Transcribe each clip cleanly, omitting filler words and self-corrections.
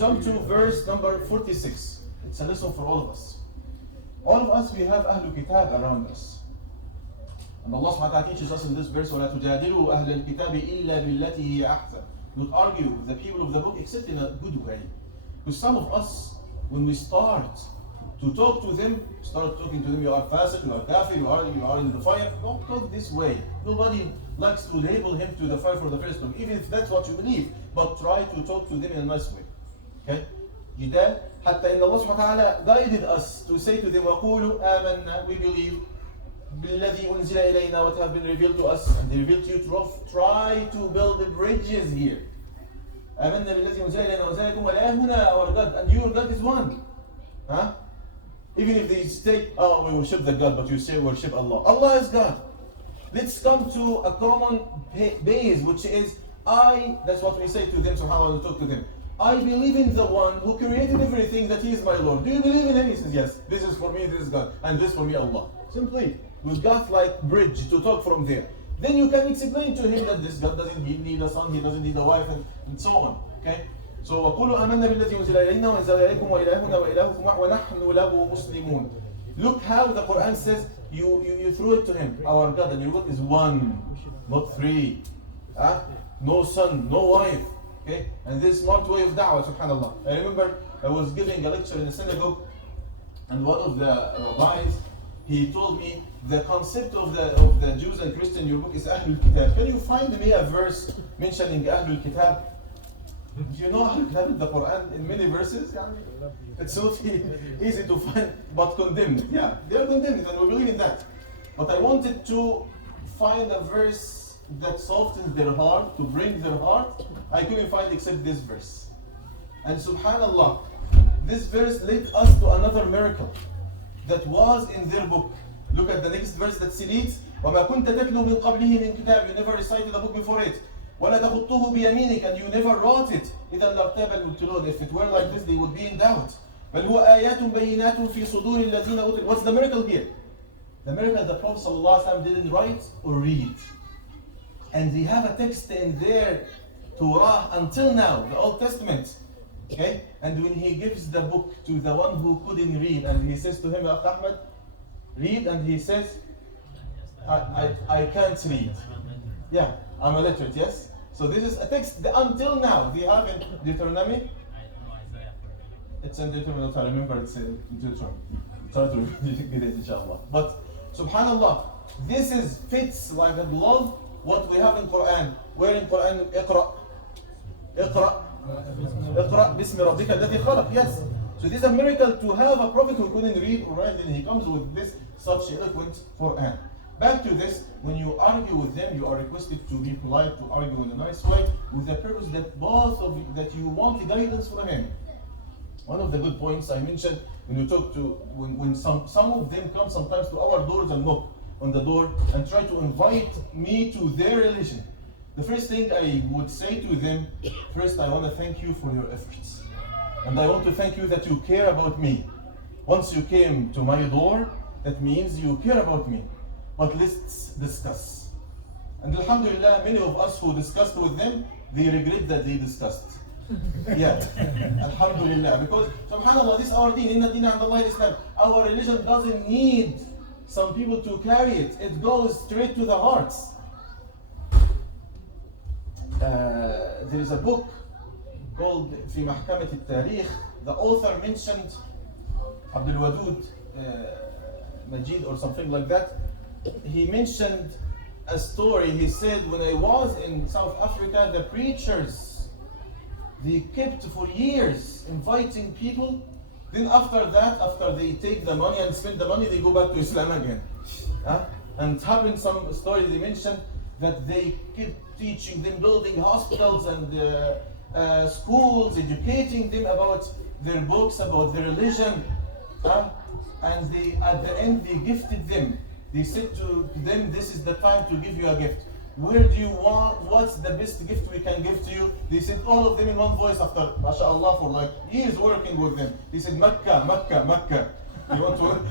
jump to verse number 46. It's a lesson for all of us. All of us, we have Ahlul Kitab around us. And Allah subhanahu wa ta'ala teaches us in this verse, وَلَا تُجَادِلُوا أَهْلَ الْكِتَابِ إِلَّا بِالَّتِي هِيَ أَحْسَنُ. Don't argue with the people of the book except in a good way. Because some of us, when we start to talk to them, start talking to them, you are fasiq, you are kafir, you are in the fire. Don't talk this way. Nobody likes to label him to the fire for the first time, even if that's what you believe. But try to talk to them in a nice way. Okay? جدال حتى إن الله سبحانه وتعالى guided us to say to them وَقُولُوا آمَنَّا, we believe بِالَّذِي أُنزِلَ إِلَيْنَا, what have been revealed to us, and they revealed to you. Try to build the bridges here. آمَنَّا بِالَّذِي أُنزِلَ إِلَيْنَا وَإِلَٰهُكُمْ وَإِلَٰهُنَا, our God, and your God is one. Huh? Even if they say, oh, we worship the God, but you say worship Allah. Allah is God. Let's come to a common base, which is that's what we say to them, subhanAllah, we talk to them. I believe in the one who created everything, that he is my Lord. Do you believe in him? He says, yes. This is for me, this is God. And this for me, Allah. Simply, we got like bridge to talk from there. Then you can explain to him that this God doesn't need a son, he doesn't need a wife, and so on. Okay? So وَقُولُوا آمَنَّا بِالَّذِي أُنزِلَ إِلَيْنَا وَأَنزَلَ إِلَيْكُمْ وَإِلَٰهُنَا وَإِلَٰهُكُمْ وَنَحْنُ لَهُ مُسْلِمُونَ. Look how the Quran says you threw it to him. Our God and your God is one, not three. No son, no wife. Okay? And this smart way of da'wah, subhanAllah. I remember I was giving a lecture in a synagogue, and one of the rabbis, he told me the concept of the Jews and Christians in your book is Ahlul Kitab. Can you find me a verse mentioning Ahlul Kitab? Do you know Ahlul Kitab in the Quran in many verses? It's so easy to find, but condemned. Yeah, they are condemned, and we believe in that. But I wanted to find a verse that softens their heart, to bring their heart. I couldn't find except this verse. And subhanAllah, this verse led us to another miracle that was in their book. Look at the next verse that reads, وَمَا كُنْتَ تَتْلُو مِنْ قَبْلِهِ مِنْ كِتَابٍ. You never recited the book before it. وَلَا تَخُطُّهُ بِيَمِينِكَ, and you never wrote it. إِذَا لَارْتَابَ الْمُبْطِلُونَ. If it were like this, they would be in doubt. بَلْ هُوَ آيَاتٌ بَيِّنَاتٌ فِي صُدُورِ الَّذِينَ أُوتُوا. What's the miracle here? The miracle the Prophet ﷺ didn't write or read. And they have a text in their Torah until now, the Old Testament. Okay? And when he gives the book to the one who couldn't read, and he says to him, Ahmed, read, and he says, I can't read. Yeah, I'm illiterate, yes? So this is a text that until now they have in Deuteronomy. It's in Deuteronomy, I remember it's in Deuteronomy. Try to read it, inshallah. But subhanAllah, this fits like a glove what we have in Quran. Where in Quran, اقرأ بِسْمِ رَبِّكَ الَّذِي خَلَقَ. Yes. So this is a miracle to have a prophet who couldn't read or write, and he comes with this such eloquent Quran. Back to this, when you argue with them, you are requested to be polite, to argue in a nice way, with the purpose that both of you, that you want guidance from him. One of the good points I mentioned, when you talk to, when some of them come sometimes to our doors and knock on the door and try to invite me to their religion. The first thing I would say to them, first I want to thank you for your efforts. And I want to thank you that you care about me. Once you came to my door, that means you care about me. But let's discuss. And alhamdulillah, many of us who discussed with them, they regret that they discussed. Yeah, alhamdulillah. Because subhanAllah, this is our deen. Inna deen 'inda Allah Islam. Our religion doesn't need some people to carry it. It goes straight to the hearts. There is a book called في محكمة التاريخ. The author mentioned Abdul Wadud Majid or something like that. He mentioned a story. He said, when I was in South Africa, the preachers, they kept for years inviting people. Then after that, after they take the money and spend the money, they go back to Islam again. And having some story, they mentioned that they kept teaching them, building hospitals and schools, educating them about their books, about their religion. And they, at the end, they gifted them. They said to them, this is the time to give you a gift. Where do you want, what's the best gift we can give to you? They said all of them in one voice after, mashallah, for like years working with them. They said, Makkah, Makkah, Makkah. They want to,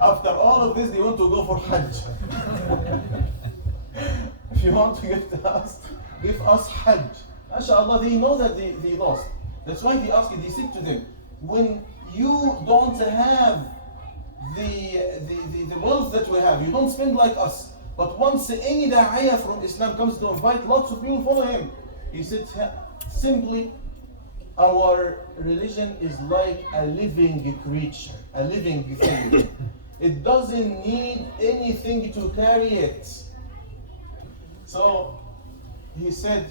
after all of this, they want to go for Hajj. If you want to give us Hajj. MashaAllah, they know that they lost. That's why they ask it, they said to them, when you don't have the wealth that we have, you don't spend like us. But once any da'iyah from Islam comes to invite, lots of people follow him. He said, simply, our religion is like a living creature, a living thing. It doesn't need anything to carry it. So he said,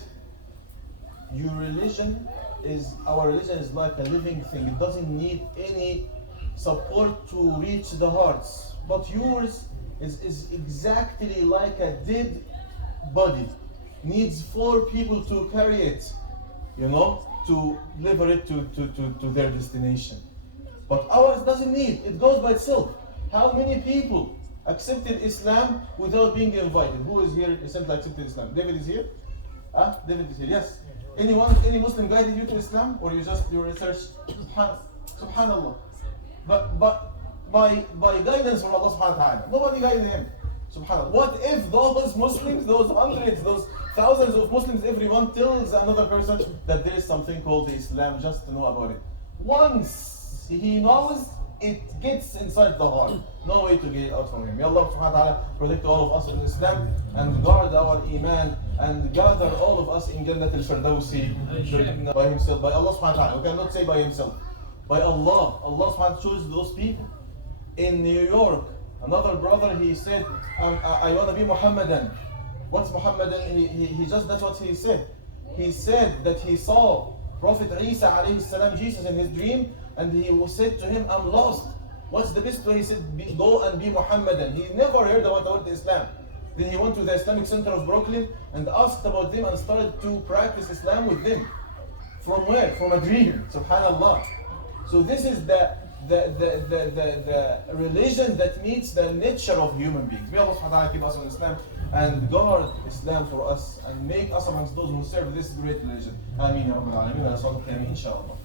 our religion is like a living thing. It doesn't need any support to reach the hearts. But yours is exactly like a dead body. Needs 4 people to carry it, to deliver it to their destination. But ours doesn't need, it goes by itself. How many people accepted Islam without being invited? Who is here recently accepted Islam? David is here? David is here, yes. Anyone, any Muslim guided you to Islam? Or you just, your research? Subhanallah. But by guidance from Allah subhanahu wa ta'ala. Nobody guided him. Subhanallah. What if those Muslims, those hundreds, those thousands of Muslims, everyone tells another person that there is something called Islam, just to know about it. Once he knows, it gets inside the heart. No way to get it out from him. May Allah subhanahu wa ta'ala protect all of us in Islam and guard our iman and gather all of us in Jannat al-Firdawsi by himself, by Allah subhanahu wa ta'ala. We cannot say by himself. By Allah. Allah subhanahu wa ta'ala chose those people. In New York, another brother, he said, I want to be Muhammadan. What's Muhammadan? He just, that's what he said. He said that he saw Prophet Isa alayhi salam, Jesus, in his dream, and he said to him, I'm lost. What's the best way? He said, go and be Muhammadan. He never heard about the word Islam. Then he went to the Islamic Center of Brooklyn and asked about them and started to practice Islam with them. From where? From a dream. Subhanallah. So this is the religion that meets the nature of human beings. May Allah subhanahu wa ta'ala keep us in Islam and guard Islam for us and make us amongst those who serve this great religion. Ameen ya Rabbil Alameen. Inshallah.